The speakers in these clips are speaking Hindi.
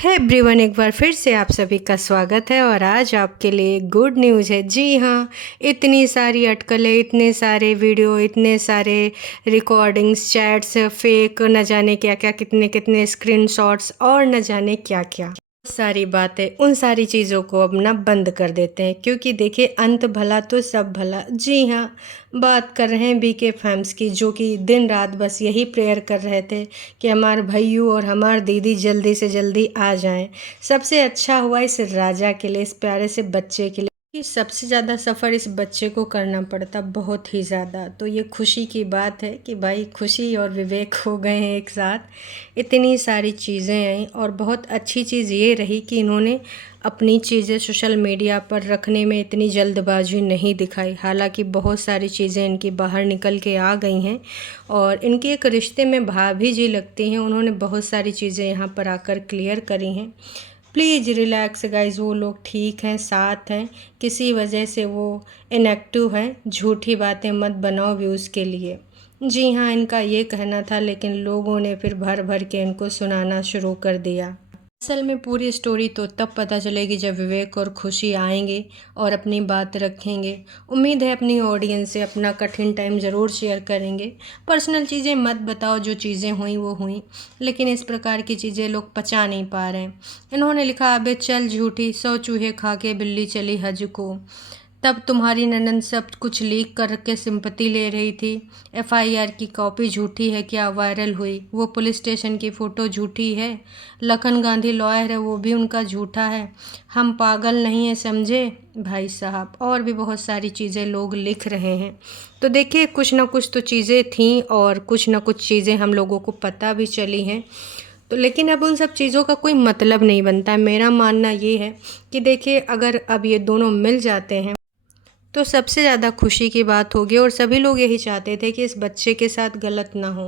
है एवरीवन, एक बार फिर से आप सभी का स्वागत है। और आज आपके लिए गुड न्यूज़ है। जी हाँ, इतनी सारी अटकलें, इतने सारे वीडियो, इतने सारे रिकॉर्डिंग्स, चैट्स, फेक न जाने क्या क्या, कितने कितने स्क्रीनशॉट्स और न जाने क्या क्या सारी बातें, उन सारी चीज़ों को अब ना बंद कर देते हैं। क्योंकि देखिए, अंत भला तो सब भला। जी हाँ, बात कर रहे हैं बीके फैम्स की, जो कि दिन रात बस यही प्रेयर कर रहे थे कि हमारे भैयू और हमारी दीदी जल्दी से जल्दी आ जाएं। सबसे अच्छा हुआ इस राजा के लिए, इस प्यारे से बच्चे के लिए कि सबसे ज़्यादा सफ़र इस बच्चे को करना पड़ता, बहुत ही ज़्यादा। तो ये खुशी की बात है कि भाई खुशी और विवेक हो गए हैं एक साथ। इतनी सारी चीज़ें आई और बहुत अच्छी चीज़ ये रही कि इन्होंने अपनी चीज़ें सोशल मीडिया पर रखने में इतनी जल्दबाजी नहीं दिखाई। हालांकि बहुत सारी चीज़ें इनकी बाहर निकल के आ गई हैं और इनके एक रिश्ते में भाभी जी लगती हैं, उन्होंने बहुत सारी चीज़ें यहाँ पर आकर क्लियर करी हैं। प्लीज़ रिलैक्स गाइज, वो लोग ठीक हैं, साथ हैं, किसी वजह से वो इनएक्टिव हैं। झूठी बातें मत बनाओ व्यूज़ के लिए। जी हाँ, इनका ये कहना था, लेकिन लोगों ने फिर भर भर के इनको सुनाना शुरू कर दिया। असल में पूरी स्टोरी तो तब पता चलेगी जब विवेक और खुशी आएंगे और अपनी बात रखेंगे। उम्मीद है अपनी ऑडियंस से अपना कठिन टाइम ज़रूर शेयर करेंगे। पर्सनल चीज़ें मत बताओ, जो चीज़ें हुई वो हुई, लेकिन इस प्रकार की चीज़ें लोग पचा नहीं पा रहे हैं। इन्होंने लिखा, अबे चल झूठी, 100 चूहे खा के बिल्ली चली हज को। तब तुम्हारी ननंद सब कुछ लीक करके सिंपत्ति ले रही थी। एफआईआर की कॉपी झूठी है क्या वायरल हुई? वो पुलिस स्टेशन की फ़ोटो झूठी है। लखन गांधी लॉयर है, वो भी उनका झूठा है। हम पागल नहीं हैं समझे भाई साहब। और भी बहुत सारी चीज़ें लोग लिख रहे हैं। तो देखिए, कुछ ना कुछ तो चीज़ें थीं और कुछ ना कुछ चीज़ें हम लोगों को पता भी चली हैं। तो लेकिन अब उन सब चीज़ों का कोई मतलब नहीं बनता है। मेरा मानना ये है कि देखिए, अगर अब ये दोनों मिल जाते हैं तो सबसे ज़्यादा खुशी की बात होगी और सभी लोग यही चाहते थे कि इस बच्चे के साथ गलत ना हो।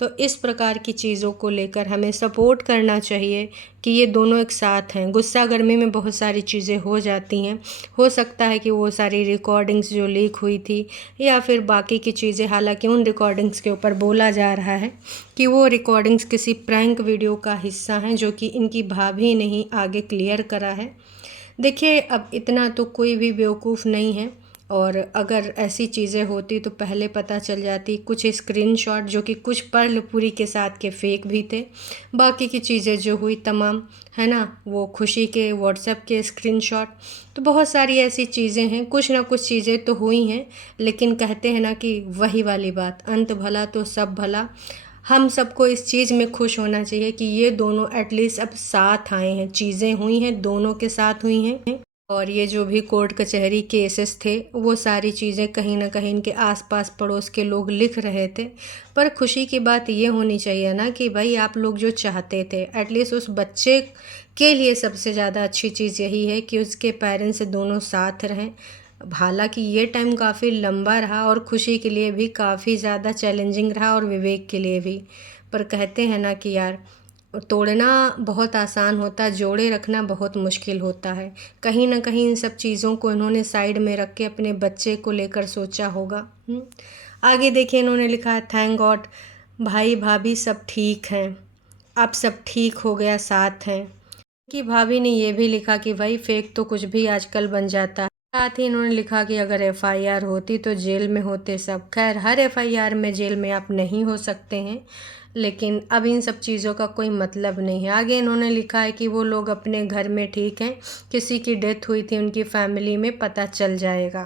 तो इस प्रकार की चीज़ों को लेकर हमें सपोर्ट करना चाहिए कि ये दोनों एक साथ हैं। गुस्सा गर्मी में बहुत सारी चीज़ें हो जाती हैं। हो सकता है कि वो सारी रिकॉर्डिंग्स जो लीक हुई थी या फिर बाकी की चीज़ें, हालांकि उन रिकॉर्डिंग्स के ऊपर बोला जा रहा है कि वो रिकॉर्डिंग्स किसी प्रैंक वीडियो का हिस्सा हैं, जो कि इनकी भाभी ने ही आगे क्लियर करा है। देखिए, अब इतना तो कोई भी बेवकूफ़ नहीं है और अगर ऐसी चीज़ें होती तो पहले पता चल जाती। कुछ स्क्रीनशॉट जो कि कुछ पर्लपुरी के साथ के फेक भी थे, बाकी की चीज़ें जो हुई तमाम, है ना, वो खुशी के व्हाट्सएप के स्क्रीनशॉट। तो बहुत सारी ऐसी चीज़ें हैं, कुछ ना कुछ चीज़ें तो हुई हैं। लेकिन कहते हैं ना कि वही वाली बात, अंत भला तो सब भला। हम सबको इस चीज़ में खुश होना चाहिए कि ये दोनों एटलीस्ट अब साथ आए हैं। चीज़ें हुई हैं, दोनों के साथ हुई हैं। और ये जो भी कोर्ट कचहरी केसेस थे, वो सारी चीज़ें कहीं ना कहीं इनके आसपास पड़ोस के लोग लिख रहे थे। पर खुशी की बात ये होनी चाहिए ना कि भाई, आप लोग जो चाहते थे, एटलीस्ट उस बच्चे के लिए सबसे ज़्यादा अच्छी चीज़ यही है कि उसके पेरेंट्स दोनों साथ रहें। हालांकि ये टाइम काफ़ी लंबा रहा और खुशी के लिए भी काफ़ी ज़्यादा चैलेंजिंग रहा और विवेक के लिए भी। पर कहते हैं ना कि यार, तोड़ना बहुत आसान होता है, जोड़े रखना बहुत मुश्किल होता है। कहीं ना कहीं इन सब चीज़ों को इन्होंने साइड में रख के अपने बच्चे को लेकर सोचा होगा। आगे देखिए, इन्होंने लिखा है, थैंक गॉड भाई भाभी सब ठीक हैं, अब सब ठीक हो गया, साथ हैं। कि भाभी ने ये भी लिखा कि भाई फेक तो कुछ भी आजकल बन जाता है। साथ ही इन्होंने लिखा कि अगर एफआईआर होती तो जेल में होते सब। खैर, हर एफआईआर में जेल में आप नहीं हो सकते हैं, लेकिन अब इन सब चीज़ों का कोई मतलब नहीं है। आगे इन्होंने लिखा है कि वो लोग अपने घर में ठीक हैं, किसी की डेथ हुई थी उनकी फैमिली में, पता चल जाएगा।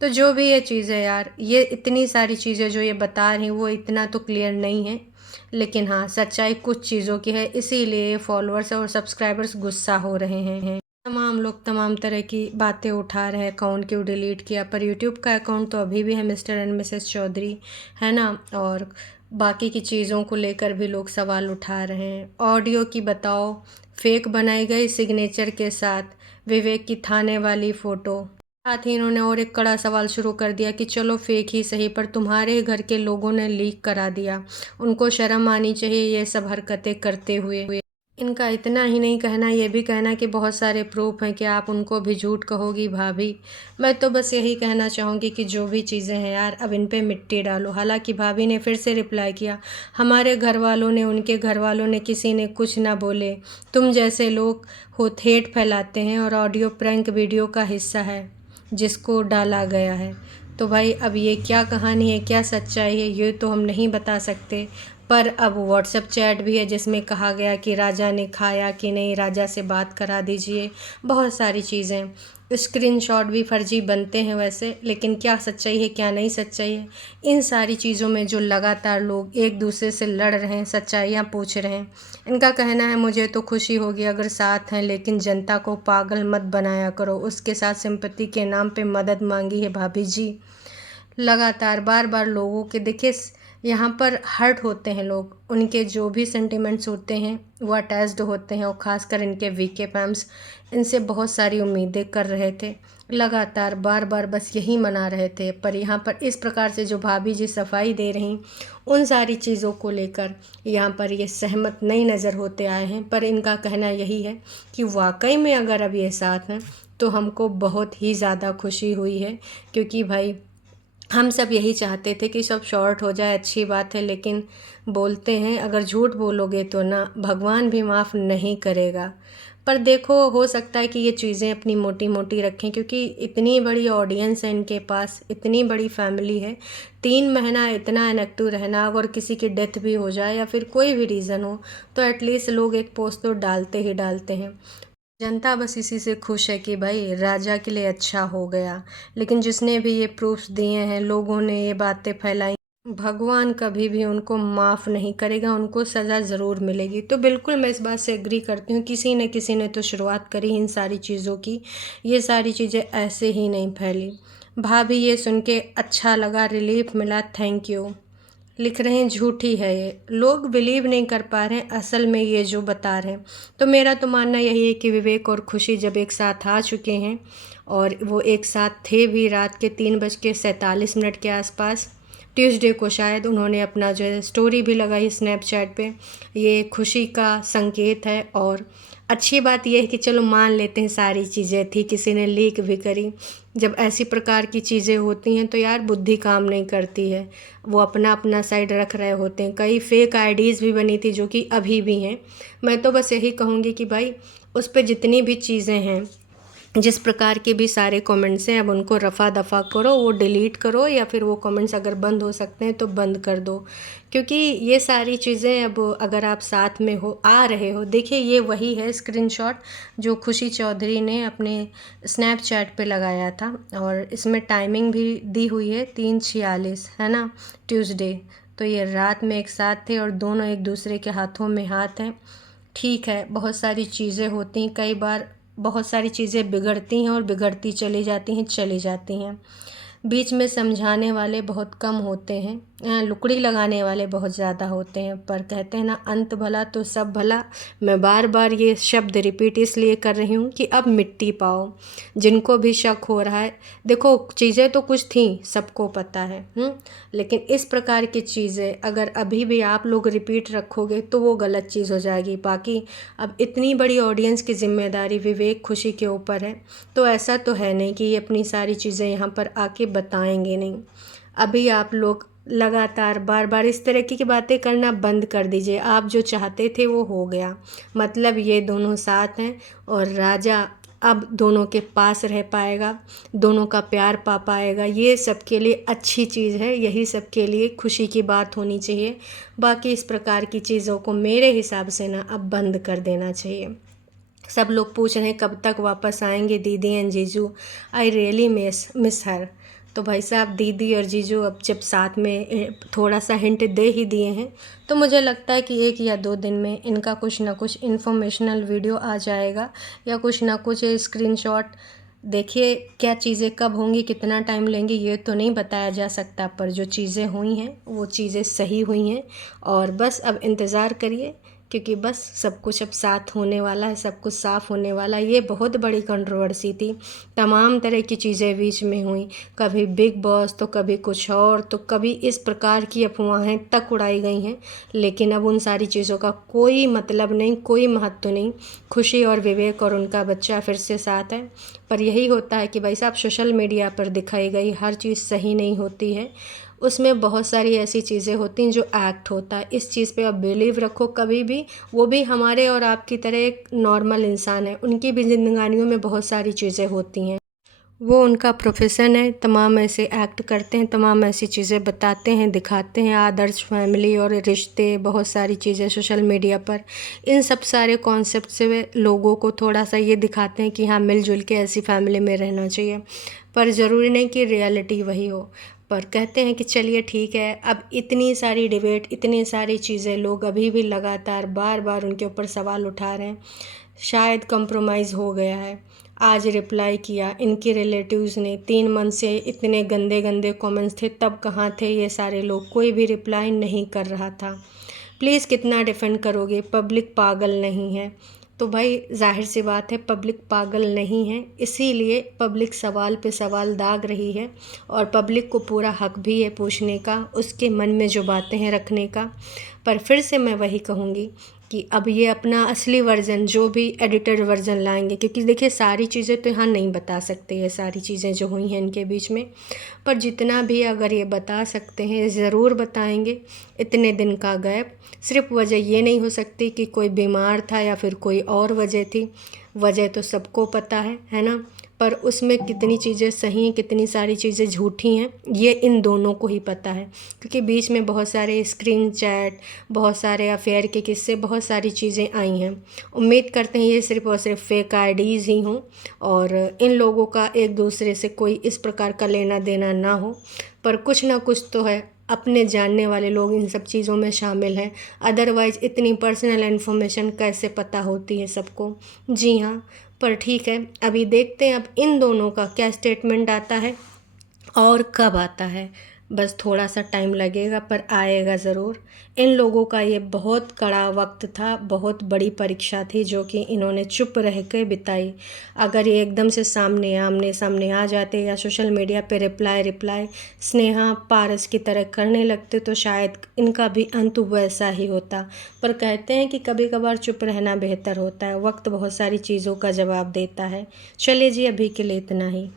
तो जो भी ये चीज़ है यार, ये इतनी सारी चीज़ें जो ये बता रही वो इतना तो क्लियर नहीं है। लेकिन हाँ, सच्चाई कुछ चीज़ों की है, इसीलिए फॉलोअर्स और सब्सक्राइबर्स गुस्सा हो रहे हैं। तमाम लोग तमाम तरह की बातें उठा रहे हैं, अकाउंट क्यों डिलीट किया। पर यूट्यूब का अकाउंट तो अभी भी है, मिस्टर एंड मिसेस चौधरी, है ना। और बाकी की चीज़ों को लेकर भी लोग सवाल उठा रहे हैं। ऑडियो की बताओ, फेक बनाई गई सिग्नेचर के साथ विवेक की थाने वाली फ़ोटो। साथ ही इन्होंने और एक कड़ा सवाल शुरू कर दिया कि चलो फेक ही सही, पर तुम्हारे घर के लोगों ने लीक करा दिया, उनको शर्म आनी चाहिए ये सब हरकतें करते हुए। इनका इतना ही नहीं कहना, ये भी कहना कि बहुत सारे प्रूफ हैं कि आप उनको भी झूठ कहोगी भाभी। मैं तो बस यही कहना चाहूँगी कि जो भी चीज़ें हैं यार, अब इन पे मिट्टी डालो। हालांकि भाभी ने फिर से रिप्लाई किया, हमारे घर वालों ने, उनके घर वालों ने, किसी ने कुछ ना बोले। तुम जैसे लोग हो हेट फैलाते हैं और ऑडियो प्रैंक वीडियो का हिस्सा है जिसको डाला गया है। तो भाई अब ये क्या कहानी है, क्या सच्चाई है, ये तो हम नहीं बता सकते। पर अब व्हाट्सएप चैट भी है जिसमें कहा गया कि राजा ने खाया कि नहीं, राजा से बात करा दीजिए, बहुत सारी चीज़ें। स्क्रीनशॉट भी फर्जी बनते हैं वैसे, लेकिन क्या सच्चाई है क्या नहीं सच्चाई है, इन सारी चीज़ों में जो लगातार लोग एक दूसरे से लड़ रहे हैं, सच्चाइयाँ पूछ रहे हैं। इनका कहना है, मुझे तो खुशी होगी अगर साथ हैं, लेकिन जनता को पागल मत बनाया करो। उसके साथ सिंपैथी के नाम पे मदद मांगी है भाभी जी। लगातार बार बार लोगों के देखिए यहाँ पर हर्ट होते हैं लोग, उनके जो भी सेंटिमेंट्स होते हैं वो अटैच्ड होते हैं, और ख़ासकर इनके वीके फैम्स इनसे बहुत सारी उम्मीदें कर रहे थे, लगातार बार बार बस यही मना रहे थे। पर यहाँ पर इस प्रकार से जो भाभी जी सफाई दे रही, उन सारी चीज़ों को लेकर यहाँ पर ये सहमत नहीं नज़र होते आए हैं। पर इनका कहना यही है कि वाकई में अगर अब ये साथ हैं तो हमको बहुत ही ज़्यादा खुशी हुई है, क्योंकि भाई हम सब यही चाहते थे कि सब शॉर्ट हो जाए, अच्छी बात है। लेकिन बोलते हैं अगर झूठ बोलोगे तो ना भगवान भी माफ़ नहीं करेगा। पर देखो, हो सकता है कि ये चीज़ें अपनी मोटी मोटी रखें, क्योंकि इतनी बड़ी ऑडियंस है इनके पास, इतनी बड़ी फैमिली है। 3 महीना इतना इनएक्टिव रहना, अगर किसी की डेथ भी हो जाए या फिर कोई भी रीज़न हो, तो एटलीस्ट लोग एक पोस्ट तो डालते ही डालते हैं। जनता बस इसी से खुश है कि भाई राजा के लिए अच्छा हो गया। लेकिन जिसने भी ये प्रूफ्स दिए हैं, लोगों ने ये बातें फैलाई, भगवान कभी भी उनको माफ़ नहीं करेगा, उनको सज़ा ज़रूर मिलेगी। तो बिल्कुल मैं इस बात से एग्री करती हूँ, किसी न किसी ने तो शुरुआत करी इन सारी चीज़ों की, ये सारी चीज़ें ऐसे ही नहीं फैली। भाभी ये सुन के अच्छा लगा, रिलीफ मिला, थैंक यू। लिख रहे हैं झूठी है ये, लोग बिलीव नहीं कर पा रहे हैं असल में ये जो बता रहे हैं। तो मेरा तो मानना यही है कि विवेक और खुशी जब एक साथ आ चुके हैं, और वो एक साथ थे भी रात के 3:47 के आसपास, ट्यूसडे को शायद, उन्होंने अपना जो है स्टोरी भी लगाई स्नैपचैट पे, ये खुशी का संकेत है। और अच्छी बात यह है कि चलो मान लेते हैं सारी चीज़ें थी, किसी ने लीक भी करी। जब ऐसी प्रकार की चीज़ें होती हैं तो यार बुद्धि काम नहीं करती है, वो अपना अपना साइड रख रहे होते हैं। कई फेक आईडीज़ भी बनी थी जो कि अभी भी हैं। मैं तो बस यही कहूँगी कि भाई उस पर जितनी भी चीज़ें हैं, जिस प्रकार के भी सारे कमेंट्स हैं, अब उनको रफ़ा दफ़ा करो, वो डिलीट करो, या फिर वो कमेंट्स अगर बंद हो सकते हैं तो बंद कर दो। क्योंकि ये सारी चीज़ें अब अगर आप साथ में हो, आ रहे हो, देखिए ये वही है स्क्रीनशॉट जो खुशी चौधरी ने अपने स्नैपचैट पे लगाया था, और इसमें टाइमिंग भी दी हुई है 3:46, है ना, ट्यूसडे। तो ये रात में एक साथ थे और दोनों एक दूसरे के हाथों में हाथ हैं। ठीक है, बहुत सारी चीज़ें होती हैं, कई बार बहुत सारी चीज़ें बिगड़ती हैं और बिगड़ती चली जाती हैं, चली जाती हैं। बीच में समझाने वाले बहुत कम होते हैं, लुकड़ी लगाने वाले बहुत ज़्यादा होते हैं। पर कहते हैं ना, अंत भला तो सब भला। मैं बार बार ये शब्द रिपीट इसलिए कर रही हूँ कि अब मिट्टी पाओ, जिनको भी शक हो रहा है। देखो चीज़ें तो कुछ थी, सबको पता है, लेकिन इस प्रकार की चीज़ें अगर अभी भी आप लोग रिपीट रखोगे तो वो गलत चीज़ हो जाएगी। बाकी अब इतनी बड़ी ऑडियंस की जिम्मेदारी विवेक खुशी के ऊपर है, तो ऐसा तो है नहीं कि ये अपनी सारी चीज़ें यहाँ पर आके बताएंगे नहीं। अभी आप लोग लगातार बार बार इस तरह की बातें करना बंद कर दीजिए। आप जो चाहते थे वो हो गया, मतलब ये दोनों साथ हैं और राजा अब दोनों के पास रह पाएगा, दोनों का प्यार पा पाएगा। ये सबके लिए अच्छी चीज़ है, यही सबके लिए खुशी की बात होनी चाहिए। बाकी इस प्रकार की चीज़ों को मेरे हिसाब से ना अब बंद कर देना चाहिए। सब लोग पूछ रहे हैं कब तक वापस आएंगे दीदी एंड जीजू, आई रियली मिस हर। तो भाई साहब, दीदी और जीजू अब जब साथ में थोड़ा सा हिंट दे ही दिए हैं, तो मुझे लगता है कि 1 या 2 दिन में इनका कुछ ना कुछ इन्फॉर्मेशनल वीडियो आ जाएगा, या कुछ ना कुछ स्क्रीनशॉट। देखिए क्या चीज़ें कब होंगी, कितना टाइम लेंगी, ये तो नहीं बताया जा सकता, पर जो चीज़ें हुई हैं वो चीज़ें सही हुई हैं। और बस अब इंतज़ार करिए क्योंकि बस सब कुछ अब साथ होने वाला है, सब कुछ साफ़ होने वाला है। ये बहुत बड़ी कंट्रोवर्सी थी, तमाम तरह की चीज़ें बीच में हुई, कभी बिग बॉस तो कभी कुछ और, तो कभी इस प्रकार की अफवाहें तक उड़ाई गई हैं। लेकिन अब उन सारी चीज़ों का कोई मतलब नहीं, कोई महत्व नहीं। खुशी और विवेक और उनका बच्चा फिर से साथ है। पर यही होता है कि भाई साहब, सोशल मीडिया पर दिखाई गई हर चीज़ सही नहीं होती है, उसमें बहुत सारी ऐसी चीज़ें होती हैं जो एक्ट होता है। इस चीज़ पे आप बिलीव रखो कभी भी, वो भी हमारे और आपकी तरह एक नॉर्मल इंसान है, उनकी भी जिंदगानियों में बहुत सारी चीज़ें होती हैं, वो उनका प्रोफेशन है, तमाम ऐसे एक्ट करते हैं, तमाम ऐसी चीज़ें बताते हैं, दिखाते हैं, आदर्श फैमिली और रिश्ते, बहुत सारी चीज़ें सोशल मीडिया पर। इन सब सारे कॉन्सेप्ट से वे लोगों को थोड़ा सा ये दिखाते हैं कि हाँ, मिलजुल के ऐसी फैमिली में रहना चाहिए, पर ज़रूरी नहीं कि रियलिटी वही हो। पर कहते हैं कि चलिए ठीक है, अब इतनी सारी डिबेट, इतनी सारी चीज़ें, लोग अभी भी लगातार बार बार उनके ऊपर सवाल उठा रहे हैं। शायद कंप्रोमाइज़ हो गया है। आज रिप्लाई किया इनके रिलेटिव्स ने, 3 मंथ से इतने गंदे गंदे कमेंट्स थे, तब कहाँ थे ये सारे लोग, कोई भी रिप्लाई नहीं कर रहा था। प्लीज़ कितना डिफेंड करोगे, पब्लिक पागल नहीं है। तो भाई जाहिर सी बात है, पब्लिक पागल नहीं है, इसीलिए पब्लिक सवाल पे सवाल दाग रही है, और पब्लिक को पूरा हक भी है पूछने का, उसके मन में जो बातें हैं रखने का। पर फिर से मैं वही कहूँगी कि अब ये अपना असली वर्ज़न, जो भी एडिटेड वर्ज़न लाएंगे, क्योंकि देखिए सारी चीज़ें तो यहाँ नहीं बता सकते, ये सारी चीज़ें जो हुई हैं इनके बीच में, पर जितना भी अगर ये बता सकते हैं ज़रूर बताएंगे। इतने दिन का गैप, सिर्फ वजह ये नहीं हो सकती कि कोई बीमार था या फिर कोई और वजह थी। वजह तो सबको पता है ना, पर उसमें कितनी चीज़ें सही हैं, कितनी सारी चीज़ें झूठी हैं, ये इन दोनों को ही पता है। क्योंकि बीच में बहुत सारे स्क्रीन चैट, बहुत सारे अफेयर के किस्से, बहुत सारी चीज़ें आई हैं। उम्मीद करते हैं ये सिर्फ और सिर्फ फेक आईडीज़ ही हों, और इन लोगों का एक दूसरे से कोई इस प्रकार का लेना देना ना हो। पर कुछ ना कुछ तो है, अपने जानने वाले लोग इन सब चीज़ों में शामिल हैं, अदरवाइज़ इतनी पर्सनल इन्फॉर्मेशन कैसे पता होती है सबको। जी हाँ, पर ठीक है, अभी देखते हैं अब इन दोनों का क्या स्टेटमेंट आता है और कब आता है। बस थोड़ा सा टाइम लगेगा, पर आएगा ज़रूर। इन लोगों का ये बहुत कड़ा वक्त था, बहुत बड़ी परीक्षा थी जो कि इन्होंने चुप रह के बिताई। अगर ये एकदम से आमने सामने आ जाते या सोशल मीडिया पे रिप्लाई स्नेहा पारस की तरह करने लगते, तो शायद इनका भी अंत वैसा ही होता। पर कहते हैं कि कभी कभार चुप रहना बेहतर होता है, वक्त बहुत सारी चीज़ों का जवाब देता है। चलिए जी, अभी के लिए इतना ही।